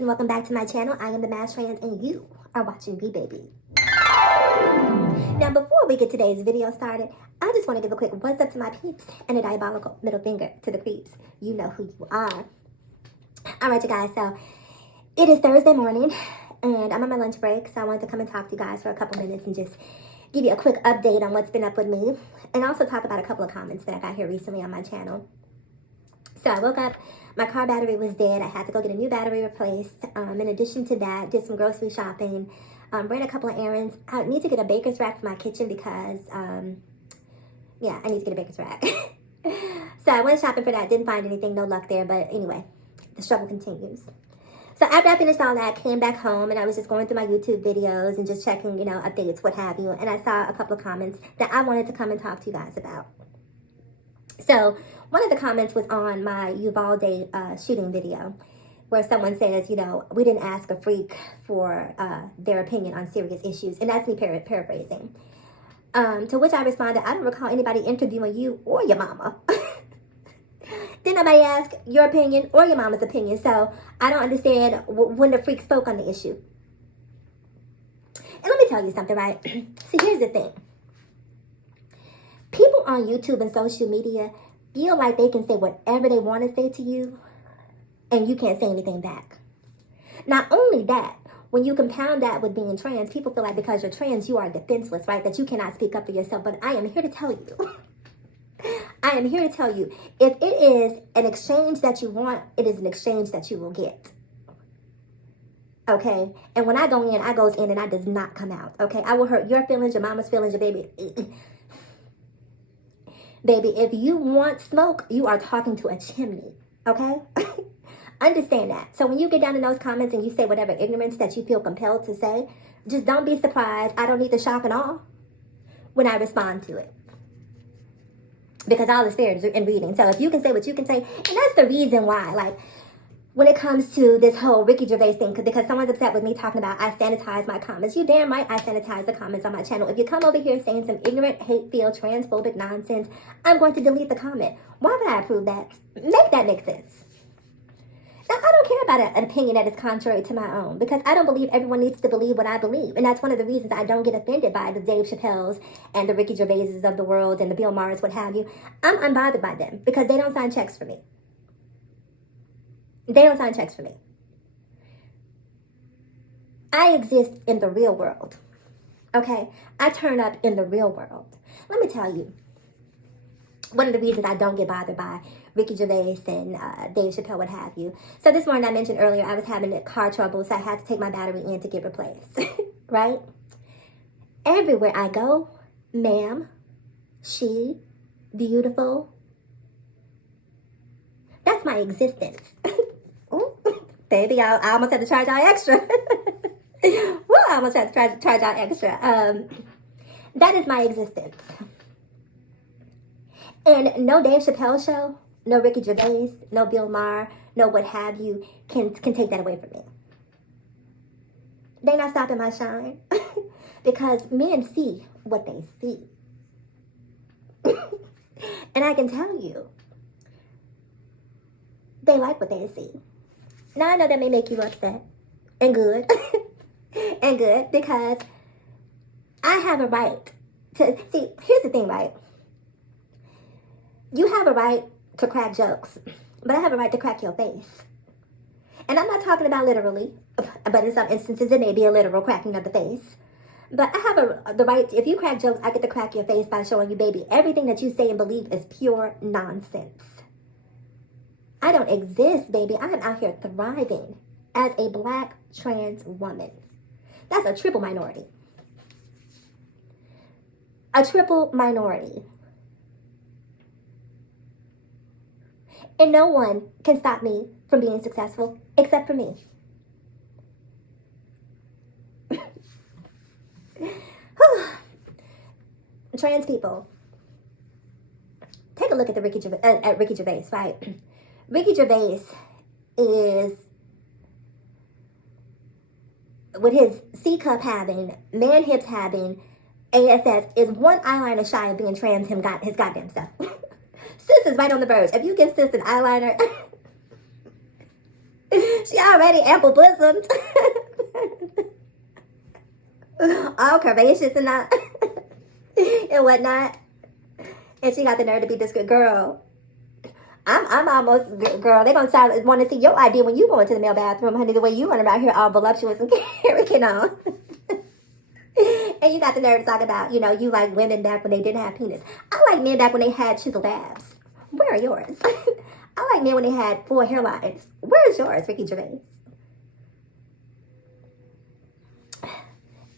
and welcome back to my channel. I am the Mass Trans and you are watching me, baby. Now, before we get today's video started, I just want to give a quick what's up to my peeps and a diabolical middle finger to the creeps. You know who you are. Alright, you guys, so it is Thursday morning and I'm on my lunch break, so I wanted to come and talk to you guys for a couple minutes and just give you a quick update on what's been up with me and also talk about a couple of comments that I got here recently on my channel. So I woke up, my car battery was dead. I had to go get a new battery replaced. In addition to that, did some grocery shopping, ran a couple of errands. I need to get a baker's rack for my kitchen because, yeah, I need to get a baker's rack. So I went shopping for that, didn't find anything, no luck there, but anyway, the struggle continues. So after I finished all that, came back home and I was just going through my YouTube videos and just checking, you know, updates, what have you. And I saw a couple of comments that I wanted to come and talk to you guys about. So one of the comments was on my Uvalde shooting video where someone says, you know, we didn't ask a freak for their opinion on serious issues. And that's me paraphrasing. To which I responded, I don't recall anybody interviewing you or your mama. Didn't nobody ask your opinion or your mama's opinion. So I don't understand when the freak spoke on the issue. And let me tell you something, right? See, here's the thing. People on YouTube and social media feel like they can say whatever they want to say to you and you can't say anything back. Not only that, when you compound that with being trans, people feel like because you're trans, you are defenseless, right? That you cannot speak up for yourself. But I am here to tell you, I am here to tell you, if it is an exchange that you want, it is an exchange that you will get. Okay? And when I go in, I goes in and I does not come out. Okay? I will hurt your feelings, your mama's feelings, your baby. Baby, if you want smoke, you are talking to a chimney, okay? Understand that. So when you get down in those comments and you say whatever ignorance that you feel compelled to say, just don't be surprised. I don't need the shock and awe when I respond to it. Because all is fair in reading. So if you can say what you can say, and that's the reason why, like, when it comes to this whole Ricky Gervais thing, because someone's upset with me talking about I sanitize my comments. You damn right I sanitize the comments on my channel. If you come over here saying some ignorant, hate-filled, transphobic nonsense, I'm going to delete the comment. Why would I approve that? Make that make sense. Now, I don't care about an opinion that is contrary to my own, because I don't believe everyone needs to believe what I believe. And that's one of the reasons I don't get offended by the Dave Chappelle's and the Ricky Gervaises of the world and the Bill Maher's, what have you. I'm unbothered by them because they don't sign checks for me. They don't sign checks for me. I exist in the real world. Okay? I turn up in the real world. Let me tell you, one of the reasons I don't get bothered by Ricky Gervais and Dave Chappelle, what have you. So this morning I mentioned earlier I was having car trouble, so I had to take my battery in to get replaced. Right? Everywhere I go, ma'am, she, beautiful. That's my existence. Baby, I almost had to charge out extra. Well, I almost had to charge out extra. That is my existence. And no Dave Chappelle show, no Ricky Gervais, no Bill Maher, no what have you can take that away from me. They're not stopping my shine because men see what they see. And I can tell you, they like what they see. Now, I know that may make you upset, and good, and good, because I have a right to, see, here's the thing, right? You have a right to crack jokes, but I have a right to crack your face. And I'm not talking about literally, but in some instances, it may be a literal cracking of the face. But I have the right, if you crack jokes, I get to crack your face by showing you, baby, everything that you say and believe is pure nonsense. I don't exist, baby. I am out here thriving as a black trans woman. That's a triple minority. A triple minority. And no one can stop me from being successful except for me. Trans people, take a look at Ricky Gervais, right? Ricky Gervais is, with his C cup having, man hips having, ASS, is one eyeliner shy of being trans his goddamn self. Sis is right on the verge. If you give sis an eyeliner, She already ample bosomed. All curvaceous and not and whatnot. And she got the nerve to be this good girl. I'm almost, girl, they gonna want to see your idea when you go into the male bathroom, honey, the way you run around here all voluptuous and carrying on. And you got the nerve to talk about, you know, you like women back when they didn't have penis. I like men back when they had chiseled abs. Where are yours? I like men when they had full hairlines. Where's yours, Ricky Gervais?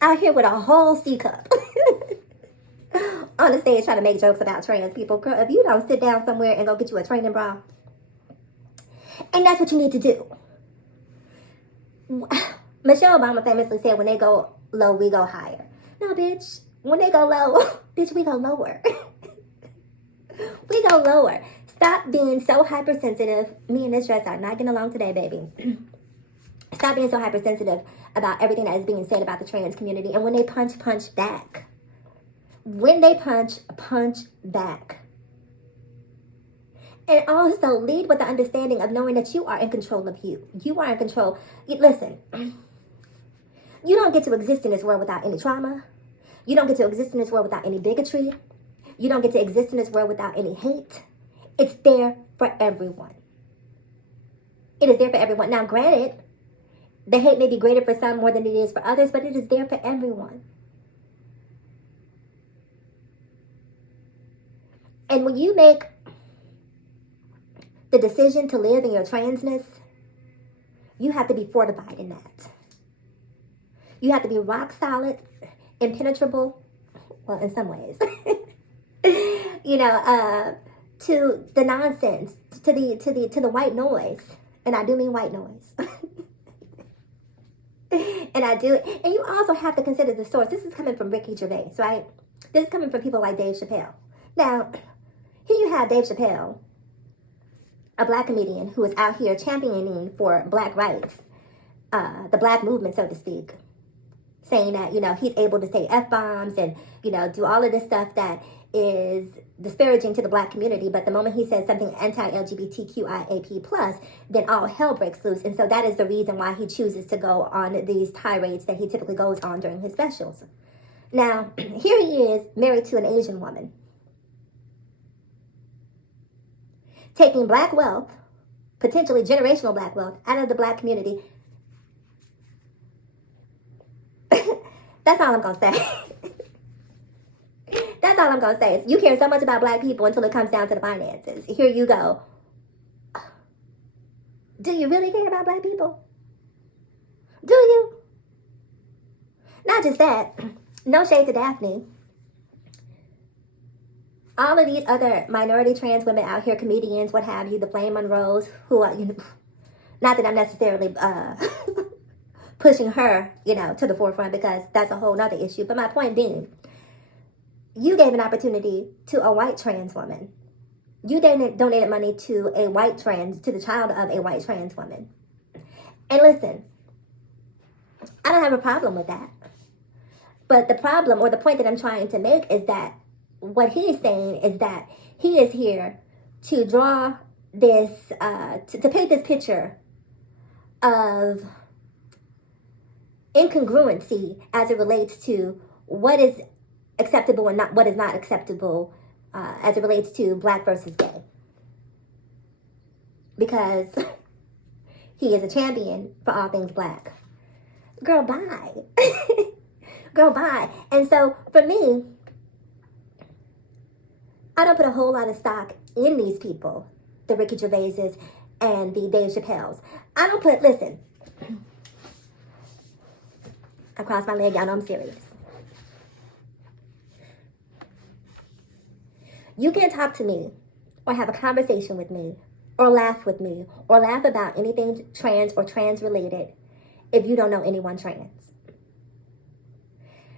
Out here with a whole C cup. On the stage trying to make jokes about trans people. Girl, if you don't sit down somewhere and go get you a training bra. And that's what you need to do. Michelle Obama famously said, when they go low, we go higher. No, bitch. When they go low, bitch, we go lower. We go lower. Stop being so hypersensitive. Me and this dress are not getting along today, baby. Stop being so hypersensitive about everything that is being said about the trans community. And when they punch back. When they punch back. And also lead with the understanding of knowing that you are in control of you. You are in control. Listen, you don't get to exist in this world without any trauma. You don't get to exist in this world without any bigotry. You don't get to exist in this world without any hate. It's there for everyone. It is there for everyone. Now, granted, the hate may be greater for some more than it is for others, but it is there for everyone. And when you make the decision to live in your transness, you have to be fortified in that. You have to be rock solid, impenetrable, well, in some ways, you know, to the nonsense, to the white noise, and I do mean white noise. And I do, and you also have to consider the source. This is coming from Ricky Gervais, right? This is coming from people like Dave Chappelle. Now, here you have Dave Chappelle, a black comedian who is out here championing for black rights, the black movement, so to speak, saying that, you know, he's able to say F-bombs and, you know, do all of this stuff that is disparaging to the black community. But the moment he says something anti-LGBTQIAP+, then all hell breaks loose. And so that is the reason why he chooses to go on these tirades that he typically goes on during his specials. Now, here he is, married to an Asian woman, taking black wealth, potentially generational black wealth, out of the black community. That's all I'm going to say. That's all I'm going to say. You care so much about black people until it comes down to the finances. Here you go. Do you really care about black people? Do you? Not just that. No shade to Daphne. All of these other minority trans women out here, comedians, what have you, the Flame Monroes, who are, you know, not that I'm necessarily pushing her, you know, to the forefront, because that's a whole nother issue. But my point being, you gave an opportunity to a white trans woman. You donated money to the child of a white trans woman. And listen, I don't have a problem with that. But the problem, or the point that I'm trying to make, is that what he's saying is that he is here to draw this, to paint this picture of incongruency as it relates to what is acceptable and not what is not acceptable as it relates to black versus gay. Because he is a champion for all things black. Girl, bye. Girl, bye. And so for me, I don't put a whole lot of stock in these people, the Ricky Gervaises and the Dave Chappelles. I don't put, listen, I crossed my leg, y'all know I'm serious. You can't talk to me or have a conversation with me or laugh with me or laugh about anything trans or trans related if you don't know anyone trans.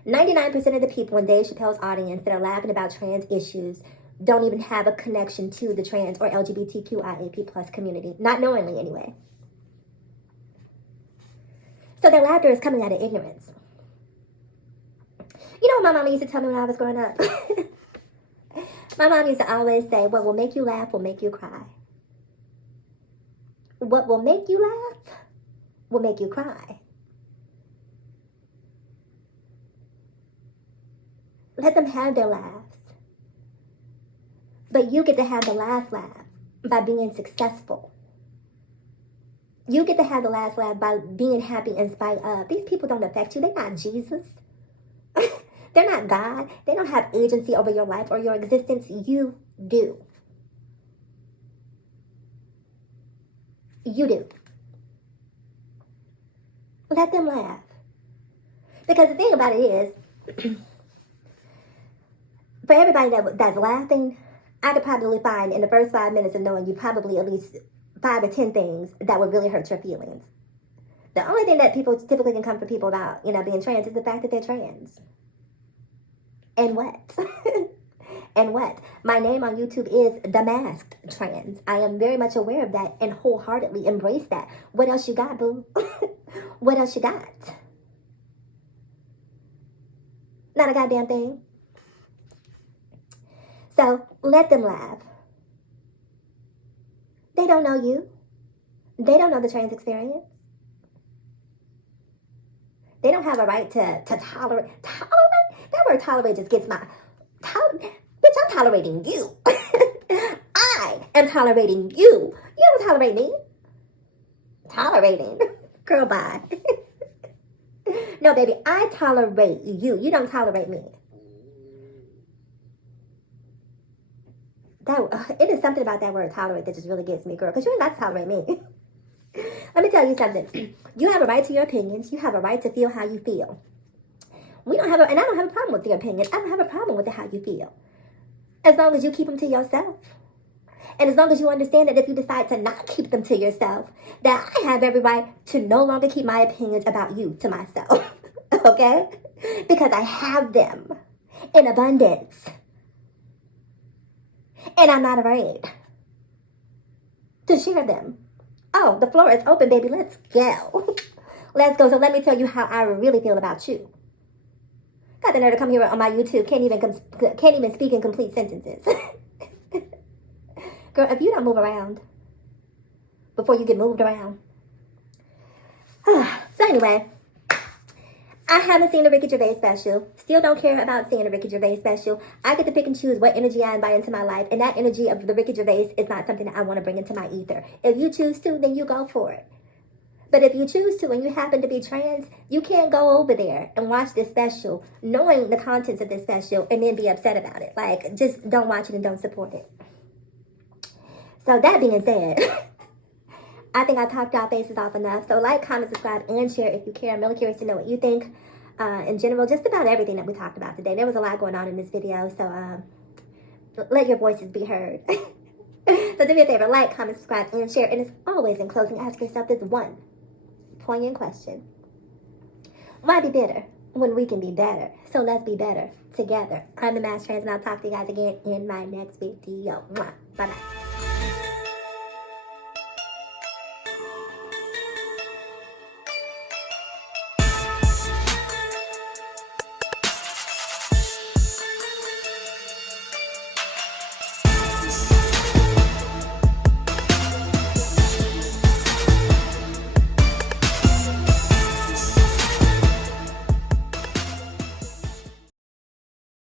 99% of the people in Dave Chappelle's audience that are laughing about trans issues don't even have a connection to the trans or LGBTQIAP+ community, not knowingly anyway. So their laughter is coming out of ignorance. You know what my mama used to tell me when I was growing up? My mom used to always say, what will make you laugh will make you cry. What what will make you laugh will make you cry. Let them have their laughs. But you get to have the last laugh by being successful. You get to have the last laugh by being happy in spite of. These people don't affect you. They're not Jesus. They're not God. They don't have agency over your life or your existence. You do. You do. Let them laugh. Because the thing about it is, for everybody that's laughing, I could probably find in the first 5 minutes of knowing you probably at least 5 or 10 things that would really hurt your feelings. The only thing that people typically can come for people about, being trans is the fact that they're trans. And what? And what? My name on YouTube is The Masked Trans. I am very much aware of that and wholeheartedly embrace that. What else you got, boo? What else you got? Not a goddamn thing. So let them laugh. They don't know you. They don't know the trans experience. They don't have a right to tolerate. Tolerate? That word tolerate just gets my... Bitch, I'm tolerating you. I am tolerating you. You don't tolerate me. Tolerating. Girl, bye. No, baby, I tolerate you. You don't tolerate me. It is something about that word tolerate that just really gets me, girl, because you ain't got to tolerate me. Let me tell you something. You have a right to your opinions. You have a right to feel how you feel. And I don't have a problem with your opinion. I don't have a problem with how you feel. As long as you keep them to yourself. And as long as you understand that if you decide to not keep them to yourself, that I have every right to no longer keep my opinions about you to myself. Okay? Because I have them in abundance. And I'm not afraid to share them. Oh, the floor is open, baby. Let's go. Let's go. So let me tell you how I really feel about you. Got the nerve to come here on my YouTube. Can't even speak in complete sentences. Girl, if you don't move around before you get moved around. So anyway, I haven't seen the Ricky Gervais special. Still don't care about seeing the Ricky Gervais special. I get to pick and choose what energy I invite into my life. And that energy of the Ricky Gervais is not something that I want to bring into my ether. If you choose to, then you go for it. But if you choose to and you happen to be trans, you can't go over there and watch this special knowing the contents of this special and then be upset about it. Like, just don't watch it and don't support it. So that being said, I think I talked y'all faces off enough. So like, comment, subscribe, and share if you care. I'm really curious to know what you think in general, just about everything that we talked about today. There was a lot going on in this video, so let your voices be heard. So do me a favor, like, comment, subscribe, and share. And as always, in closing, ask yourself this one poignant question. Why be bitter when we can be better? So let's be better together. I'm the Masked Trans, and I'll talk to you guys again in my next video. Bye-bye.